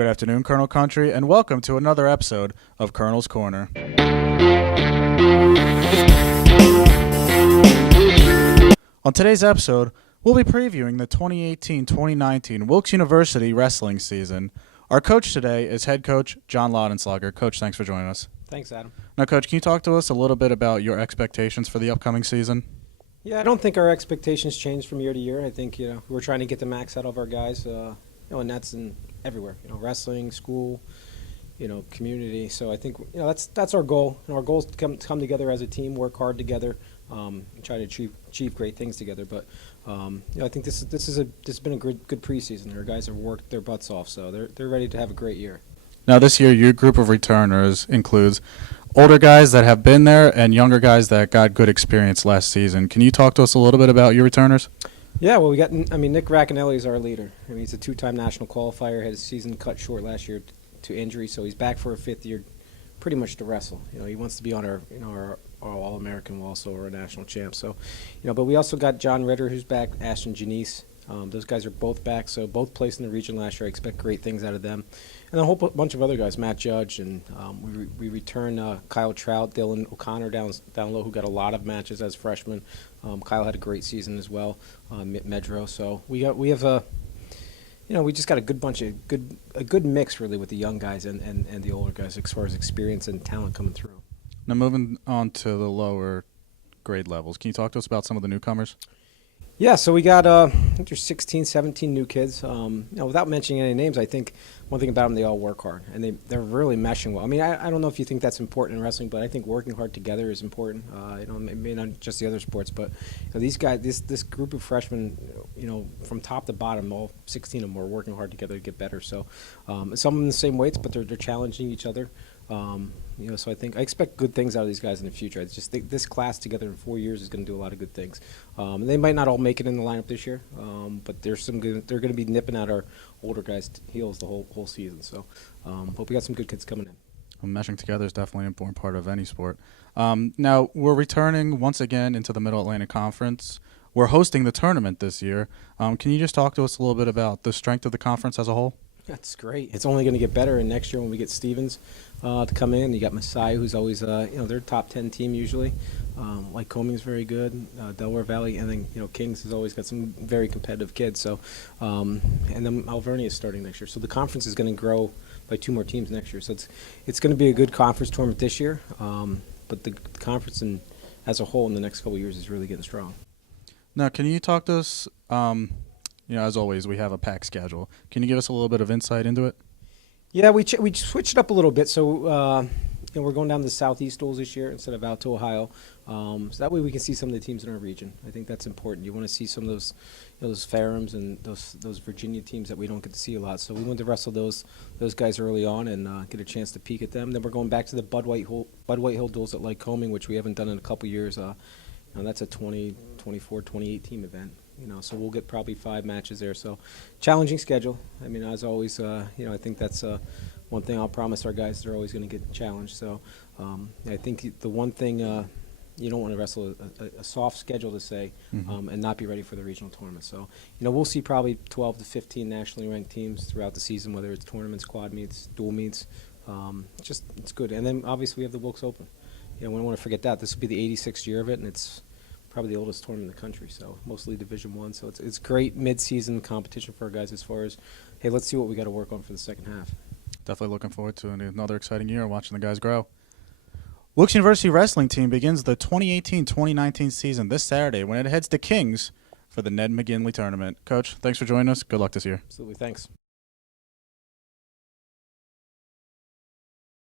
Good afternoon, Colonel Country, and welcome to another episode of Colonel's Corner. On today's episode, we'll be previewing the 2018-2019 Wilkes University wrestling season. Our coach today is head coach Jon Laudenslager. Coach, thanks for joining us. Thanks, Adam. Now, Coach, can you talk to us a little bit about your expectations for the upcoming season? Yeah, I don't think our expectations change from year to year. I think we're trying to get the max out of our guys. And that's in everywhere. Wrestling, school, community. So I think that's our goal. And our goal is to come together as a team, work hard together, and try to achieve great things together. But I think this has been a good preseason. Our guys have worked their butts off, so they're ready to have a great year. Now, this year, your group of returners includes older guys that have been there and younger guys that got good experience last season. Can you talk to us a little bit about your returners? Yeah, well, Nick Racanelli is our leader. He's a two-time national qualifier. Had his season cut short last year to injury, so he's back for a fifth year, pretty much to wrestle. He wants to be on our All-American, also our national champ. So, but we also got John Ritter, who's back, Ashton Janice. Those guys are both back, so both placed in the region last year. I expect great things out of them. And a whole bunch of other guys, Matt Judge, and we return Kyle Trout, Dylan O'Connor down low, who got a lot of matches as freshmen. Kyle had a great season as well, Medro. So we just got a good mix really with the young guys and the older guys as far as experience and talent coming through. Now, moving on to the lower grade levels, can you talk to us about some of the newcomers? Yeah, so we got I think there's 16, 17 new kids. Without mentioning any names, I think one thing about them, they all work hard, and they're really meshing well. I mean, I don't know if you think that's important in wrestling, but I think working hard together is important. Maybe not just the other sports, but these guys, this group of freshmen, from top to bottom, all 16 of them are working hard together to get better. So some of them the same weights, but they're challenging each other. So I expect good things out of these guys in the future. I just think this class together in 4 years is going to do a lot of good things. They might not all make it in the lineup this year, but there's some good. They're going to be nipping at our older guys' heels the whole season. So, hope we got some good kids coming in. Well, meshing together is definitely an important part of any sport. Now we're returning once again into the Middle Atlantic Conference. We're hosting the tournament this year. Can you just talk to us a little bit about the strength of the conference as a whole? That's great. It's only going to get better, and next year when we get Stevens to come in, you got Messiah, who's always they're top 10 team usually. Lycoming's very good, Delaware Valley, and then Kings has always got some very competitive kids. So, and then Alvernia is starting next year. So the conference is going to grow by 2 more teams next year. So it's going to be a good conference tournament this year. But the conference as a whole in the next couple of years is really getting strong. Now, can you talk to us? As always, we have a packed schedule. Can you give us a little bit of insight into it? Yeah, we switched up a little bit. So, we're going down to the Southeast Duels this year instead of out to Ohio. So that way we can see some of the teams in our region. I think that's important. You want to see some of those Ferrums and those Virginia teams that we don't get to see a lot. So we want to wrestle those guys early on and get a chance to peek at them. Then we're going back to the Bud White Hill Duels at Lycoming, which we haven't done in a couple years. That's a 20, 24, 28 team event. So we'll get probably 5 matches there. So challenging schedule. I mean, as always, I think that's one thing I'll promise our guys. They're always going to get challenged. So I think the one thing you don't want to wrestle a soft schedule to say and not be ready for the regional tournament. So, we'll see probably 12 to 15 nationally ranked teams throughout the season, whether it's tournaments, quad meets, dual meets. It's good. And then obviously we have the Wilkes Open. We don't want to forget that. This will be the 86th year of it, and it's probably the oldest tournament in the country, so mostly Division I. So it's great mid-season competition for our guys as far as, hey, let's see what we got to work on for the second half. Definitely looking forward to another exciting year watching the guys grow. Wilkes University wrestling team begins the 2018-2019 season this Saturday when it heads to Kings for the Ned McGinley tournament. Coach, thanks for joining us. Good luck this year. Absolutely. Thanks.